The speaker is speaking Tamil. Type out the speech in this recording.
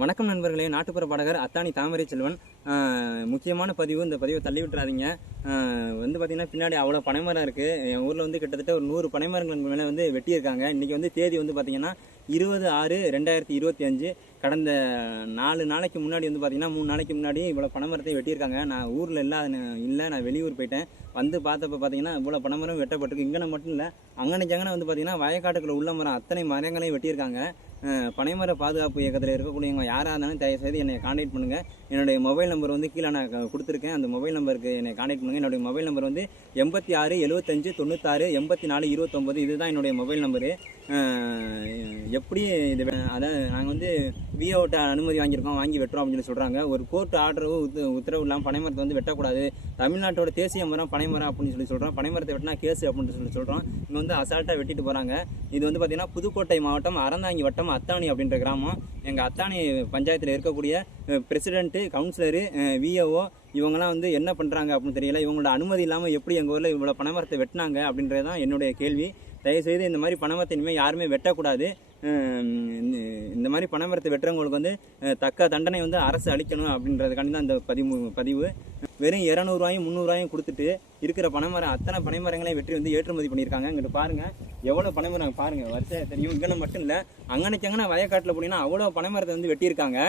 வணக்கம் நண்பர்களே, நாட்டுப்புற பாடகர் அத்தானி தாமரை செல்வன். முக்கியமான பதிவு, இந்த பதிவை தள்ளி விட்டுறாதீங்க. வந்து பார்த்தீங்கன்னா பின்னாடி அவ்வளோ பனைமரம் இருக்குது. என் ஊரில் வந்து கிட்டத்தட்ட ஒரு 100 பனைமரங்களுக்கு மேலே வந்து வெட்டியிருக்காங்க. இன்றைக்கி வந்து தேதி வந்து பார்த்திங்கன்னா 20/6/2025. கடந்த 4 நாளைக்கு முன்னாடி வந்து பார்த்திங்கன்னா 3 நாளைக்கு முன்னாடி இவ்வளோ பனைமரத்தை வெட்டியிருக்காங்க. நான் ஊரில் இல்லை, நான் வெளியூர் போயிட்டேன். வந்து பார்த்தப்ப பார்த்தீங்கன்னா இவ்வளோ பனைமரம் வெட்டப்பட்டிருக்கு. இங்கே மட்டும் இல்லை, அங்கனைக்கு வந்து பார்த்திங்கன்னா வயக்காட்டுக்குள்ள உள்ள மரம் அத்தனை மரங்களையும் வெட்டியிருக்காங்க. பனைமர பாதுகாப்பு இயக்கத்தில் இருக்கக்கூடியவங்க யாராக இருந்தாலும் தயவுசெய்து என்னை காண்டாக்ட் பண்ணுங்கள். என்னுடைய மொபைல் நம்பர் வந்து கீழே நான் கொடுத்துருக்கேன். அந்த மொபைல் நம்பருக்கு என்னை காண்டாக்ட் பண்ணுங்கள். என்னுடைய மொபைல் நம்பர் வந்து 86 75 96 84 29. இதுதான் என்னுடைய மொபைல் நம்பரு. எப்படி இது, அதாவது நாங்கள் வந்து விஓட்ட அனுமதி வாங்கி வெட்டுறோம் அப்படின்னு சொல்லி சொல்கிறாங்க. ஒரு கோர்ட் ஆர்டர் உத்தரவு இல்லாமல் பனைமரத்தை வந்து வெட்டக்கூடாது. தமிழ்நாட்டோட தேசிய மரம் பனைமரம் அப்படின்னு சொல்லி சொல்கிறோம். பனைமரத்தை வெட்டினா கேஸு அப்படின்னு சொல்லி சொல்கிறோம். இங்கே வந்து அசால்ட்டாக வெட்டிட்டு போகிறாங்க. இது வந்து பார்த்திங்கன்னா புதுக்கோட்டை மாவட்டம் அறந்தாங்கி வட்டம் அத்தானி அப்படின்ற கிராமம். எங்கள் அத்தானி பஞ்சாயத்தில் இருக்கக்கூடிய பிரசிடென்ட்டு, கவுன்சிலரு, விஓஓ இவங்கெல்லாம் வந்து என்ன பண்ணுறாங்க அப்படின்னு தெரியல. இவங்களோட அனுமதி இல்லாமல் எப்படி எங்கள் ஊரில் இவ்வளோ பனைமரத்தை வெட்டினாங்க அப்படின்றது தான் என்னுடைய கேள்வி. தயவுசெய்து இந்த மாதிரி பனைமரத்தை இனிமேல் யாருமே வெட்டக்கூடாது. இந்த மாதிரி பனைமரத்தை வெட்டுறவங்களுக்கு வந்து தக்க தண்டனை வந்து அரசு அளிக்கணும் அப்படின்றதுக்காண்டி தான் இந்த பதிவு. வெறும் 200 300 கொடுத்துட்டு இருக்கிற பனைமரம் அத்தனை பனைமரங்களையும் வெற்றி வந்து ஏற்றுமதி பண்ணியிருக்காங்க. இங்கிட்டு பாருங்கள் எவ்வளோ பனைமரம் பாருங்கள், வரிசை தெரியும். இங்கே மட்டும் இல்லை, அங்கனைக்கு வயக்காட்டில் போனீங்கன்னா அவ்வளோ பனைமரத்தை வந்து வெட்டியிருக்காங்க.